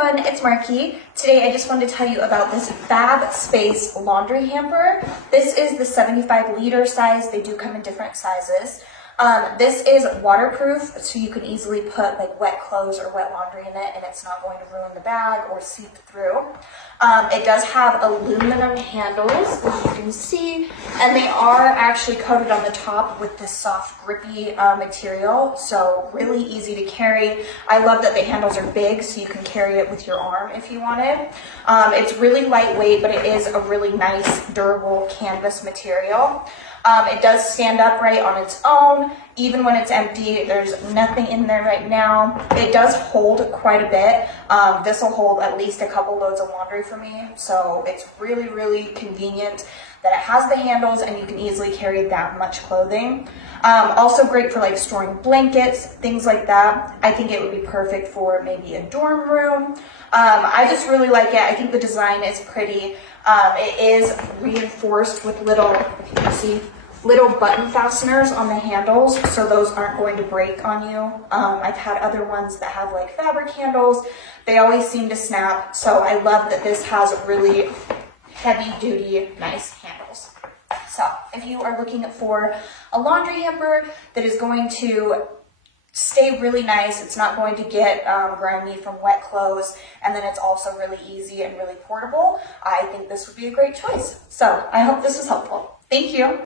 everyone, it's Marky. Today I just wanted to tell you about this Fabspace laundry hamper. This is the 75-liter size. They do come in different sizes. This is waterproof, so you can easily put like wet clothes or wet laundry in it and it's not going to ruin the bag or seep through. It does have aluminum handles, as you can see, and they are actually coated on the top with this soft grippy material, so really easy to carry. I love that the handles are big, so you can carry it with your arm if you wanted. It's really lightweight, but it is a really nice, durable canvas material. It does stand upright on its own, even when it's empty. There's nothing in there right now. It does hold quite a bit. This will hold at least a couple loads of laundry for me, so it's really, really convenient that it has the handles and you can easily carry that much clothing. Also great for like storing blankets, things like that. I think it would be perfect for maybe a dorm room. I just really like it. I think the design is pretty. It is reinforced with little, if you can see, little button fasteners on the handles, so those aren't going to break on you. I've had other ones that have like fabric handles. They always seem to snap, so I love that this has really heavy duty, nice handles. So if you are looking for a laundry hamper that is going to stay really nice, it's not going to get grimy from wet clothes, and then it's also really easy and really portable, I think this would be a great choice. So I hope this was helpful. Thank you.